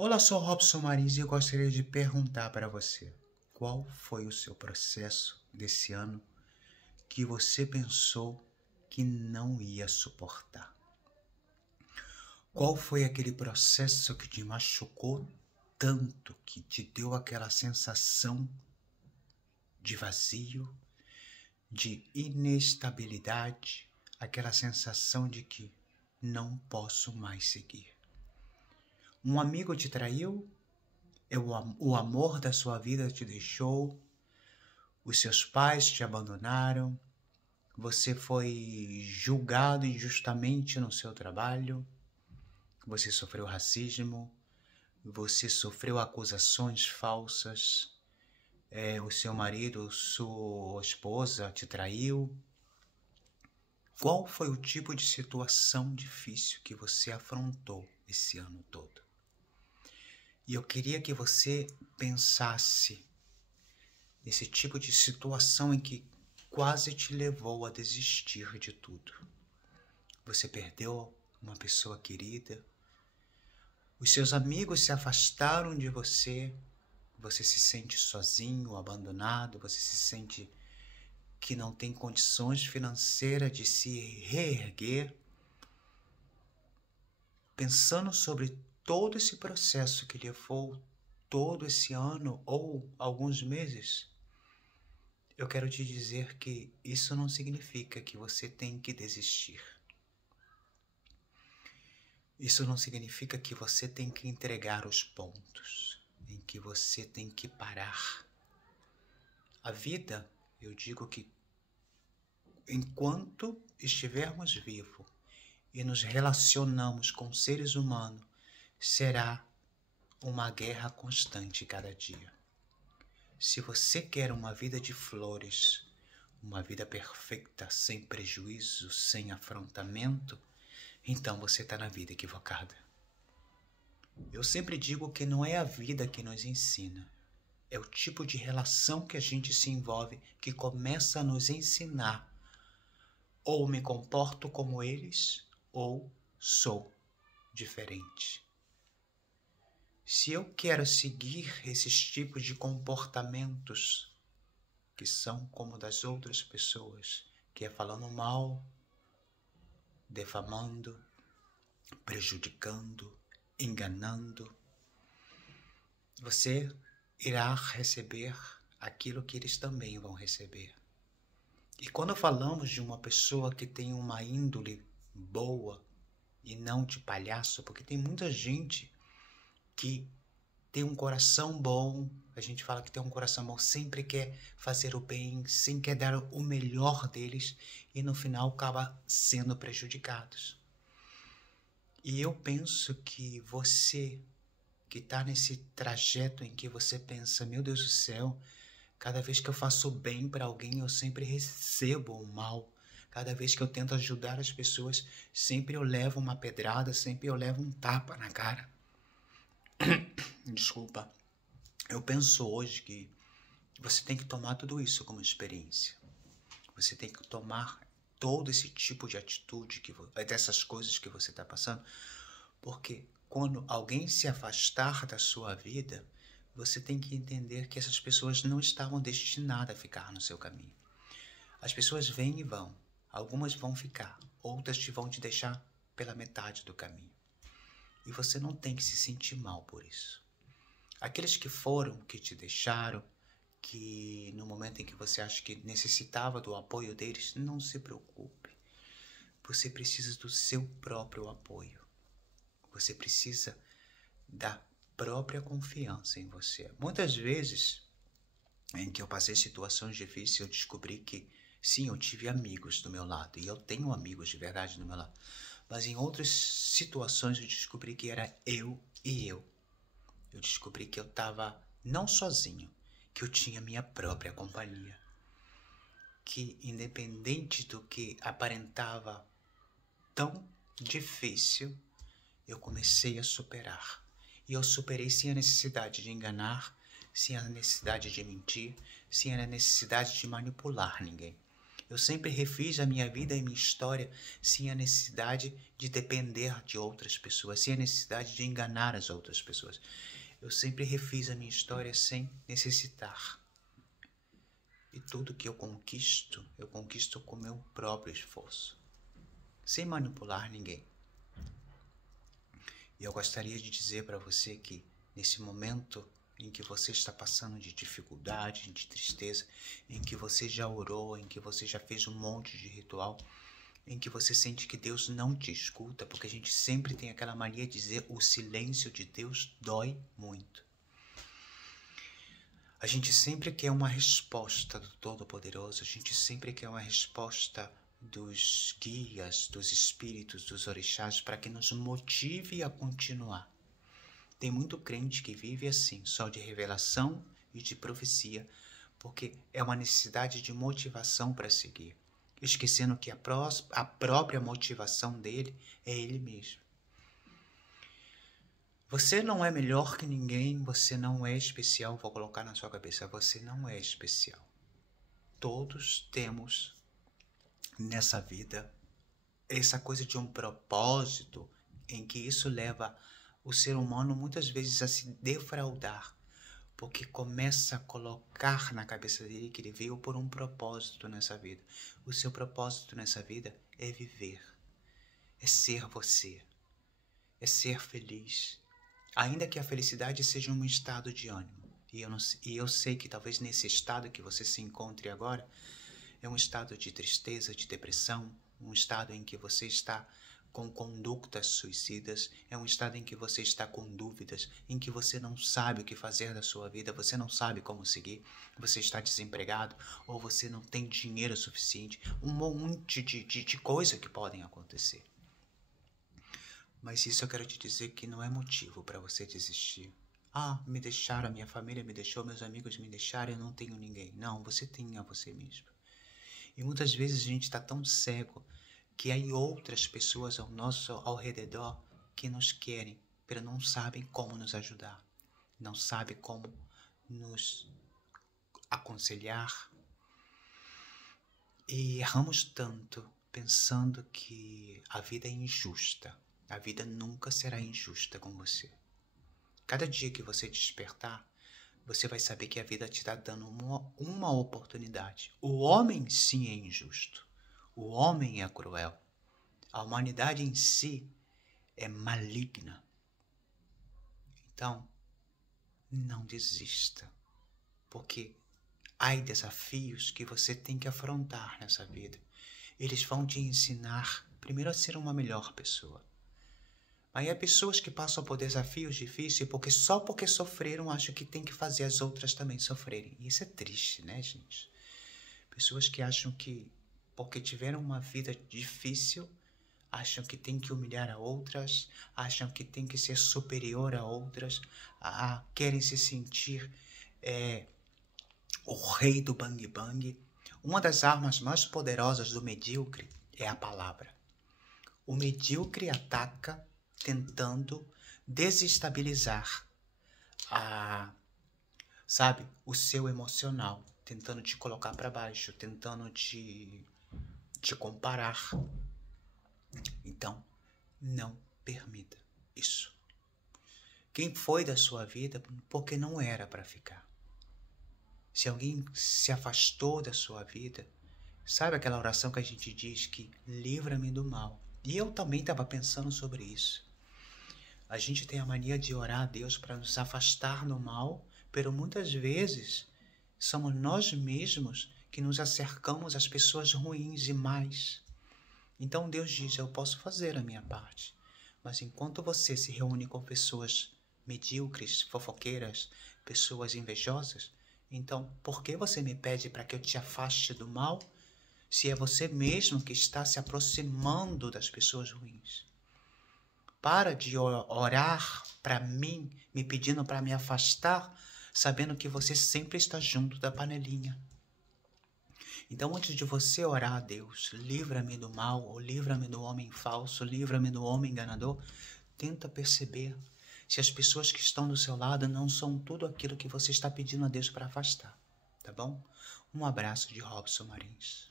Olá, sou Robson Marins e eu gostaria de perguntar para você, qual foi o seu processo desse ano que você pensou que não ia suportar? Qual foi aquele processo que te machucou tanto, que te deu aquela sensação de vazio, de inestabilidade, aquela sensação de que não posso mais seguir? Um amigo te traiu? O amor da sua vida te deixou? Os seus pais te abandonaram? Você foi julgado injustamente no seu trabalho? Você sofreu racismo? Você sofreu acusações falsas? O seu marido, sua esposa te traiu? Qual foi o tipo de situação difícil que você afrontou esse ano todo? E eu queria que você pensasse nesse tipo de situação em que quase te levou a desistir de tudo. Você perdeu uma pessoa querida, os seus amigos se afastaram de você, você se sente sozinho, abandonado, você se sente que não tem condições financeiras de se reerguer. Pensando sobre todo esse processo que levou todo esse ano ou alguns meses, eu quero te dizer que isso não significa que você tem que desistir. Isso não significa que você tem que entregar os pontos, em que você tem que parar. A vida, eu digo que enquanto estivermos vivos e nos relacionamos com seres humanos, será uma guerra constante cada dia. Se você quer uma vida de flores, uma vida perfeita, sem prejuízo, sem afrontamento, então você está na vida equivocada. Eu sempre digo que não é a vida que nos ensina, é o tipo de relação que a gente se envolve que começa a nos ensinar. Ou me comporto como eles, ou sou diferente. Se eu quero seguir esses tipos de comportamentos que são como das outras pessoas, que é falando mal, defamando, prejudicando, enganando, você irá receber aquilo que eles também vão receber. E quando falamos de uma pessoa que tem uma índole boa e não de palhaço, porque tem muita gente que tem um coração bom, a gente fala que tem um coração bom, sempre quer fazer o bem, sempre quer dar o melhor deles e no final acaba sendo prejudicados. E eu penso que você que está nesse trajeto em que você pensa, meu Deus do céu, cada vez que eu faço bem para alguém, eu sempre recebo o mal. Cada vez que eu tento ajudar as pessoas, sempre eu levo uma pedrada, sempre eu levo um tapa na cara. Desculpa. Eu penso hoje que você tem que tomar tudo isso como experiência. Você tem que tomar todo esse tipo de atitude, dessas coisas que você está passando, porque quando alguém se afastar da sua vida, você tem que entender que essas pessoas não estavam destinadas a ficar no seu caminho. As pessoas vêm e vão. Algumas vão ficar, outras vão te deixar pela metade do caminho. E você não tem que se sentir mal por isso. Aqueles que foram, que te deixaram, que no momento em que você acha que necessitava do apoio deles, não se preocupe. Você precisa do seu próprio apoio. Você precisa da própria confiança em você. Muitas vezes, em que eu passei situações difíceis, eu descobri que, sim, eu tive amigos do meu lado, e eu tenho amigos de verdade do meu lado. Mas em outras situações eu descobri que era eu e eu. Eu descobri que eu estava não sozinho, que eu tinha minha própria companhia. Que independente do que aparentava tão difícil, eu comecei a superar. E eu superei sem a necessidade de enganar, sem a necessidade de mentir, sem a necessidade de manipular ninguém. Eu sempre refiz a minha vida e minha história sem a necessidade de depender de outras pessoas, sem a necessidade de enganar as outras pessoas. Eu sempre refiz a minha história sem necessitar. E tudo que eu conquisto com meu próprio esforço, sem manipular ninguém. E eu gostaria de dizer para você que nesse momento em que você está passando de dificuldade, de tristeza, em que você já orou, em que você já fez um monte de ritual, em que você sente que Deus não te escuta, porque a gente sempre tem aquela mania de dizer o silêncio de Deus dói muito. A gente sempre quer uma resposta do Todo-Poderoso, a gente sempre quer uma resposta dos guias, dos espíritos, dos orixás, para que nos motive a continuar. Tem muito crente que vive assim, só de revelação e de profecia, porque é uma necessidade de motivação para seguir, esquecendo que a própria motivação dele é ele mesmo. Você não é melhor que ninguém, você não é especial, vou colocar na sua cabeça, você não é especial. Todos temos nessa vida essa coisa de um propósito, em que isso leva o ser humano muitas vezes a se defraudar, porque começa a colocar na cabeça dele que ele veio por um propósito nessa vida. O seu propósito nessa vida é viver, é ser você, é ser feliz, ainda que a felicidade seja um estado de ânimo. E eu sei que talvez nesse estado que você se encontre agora, é um estado de tristeza, de depressão, um estado em que você está com condutas suicidas, é um estado em que você está com dúvidas, em que você não sabe o que fazer da sua vida, você não sabe como seguir, você está desempregado ou você não tem dinheiro suficiente, um monte de coisa que podem acontecer. Mas isso eu quero te dizer que não é motivo para você desistir. Ah, me deixaram, a minha família me deixou, meus amigos me deixaram, eu não tenho ninguém. Não, você tem a você mesmo. E muitas vezes a gente está tão cego que há outras pessoas ao redor que nos querem, mas não sabem como nos ajudar, não sabem como nos aconselhar. E erramos tanto pensando que a vida é injusta. A vida nunca será injusta com você. Cada dia que você despertar, você vai saber que a vida te está dando uma oportunidade. O homem sim é injusto. O homem é cruel. A humanidade em si é maligna. Então, não desista. Porque há desafios que você tem que afrontar nessa vida. Eles vão te ensinar, primeiro, a ser uma melhor pessoa. Aí há pessoas que passam por desafios difíceis porque só porque sofreram acham que tem que fazer as outras também sofrerem. E isso é triste, né, gente? Pessoas que acham que porque tiveram uma vida difícil, acham que tem que humilhar a outras, acham que tem que ser superior a outras, querem se sentir o rei do bang bang. Uma das armas mais poderosas do medíocre é a palavra. O medíocre ataca tentando desestabilizar o seu emocional, tentando te colocar para baixo, tentando te comparar. Então, não permita isso. Quem foi da sua vida porque não era para ficar. Se alguém se afastou da sua vida, sabe aquela oração que a gente diz que livra-me do mal? E eu também estava pensando sobre isso. A gente tem a mania de orar a Deus para nos afastar do mal, pero muitas vezes somos nós mesmos que nos acercamos às pessoas ruins e más. Então Deus diz, eu posso fazer a minha parte, mas enquanto você se reúne com pessoas medíocres, fofoqueiras, pessoas invejosas, então por que você me pede para que eu te afaste do mal, se é você mesmo que está se aproximando das pessoas ruins? Para de orar para mim, me pedindo para me afastar, sabendo que você sempre está junto da panelinha. Então, antes de você orar a Deus, livra-me do mal, ou livra-me do homem falso, livra-me do homem enganador, tenta perceber se as pessoas que estão do seu lado não são tudo aquilo que você está pedindo a Deus para afastar, tá bom? Um abraço de Robson Marins.